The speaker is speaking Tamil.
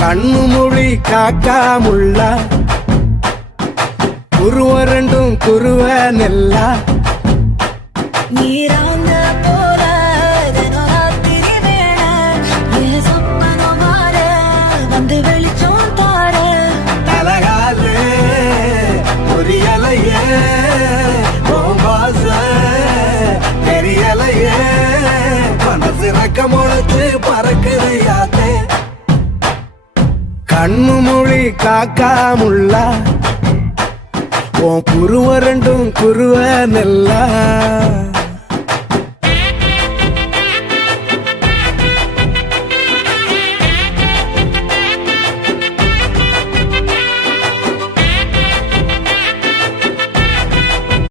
கண்ணு மொழி காக்காமுள்ள குருவ ரெண்டும் குருவ நெல்லா நீராங்க போல தினராத்திரி வேள என் சொப்பனம் மாற வந்து வெளிச்சம் தார தலகாலே புரியலையே பாச தெரியலையே மனசு ரக்க முளைச்சு பறக்குது யாத்தே கண்ணு மொழி காக்காமுள்ள உன் குருவ ரெண்டும் குருவ நெல்லா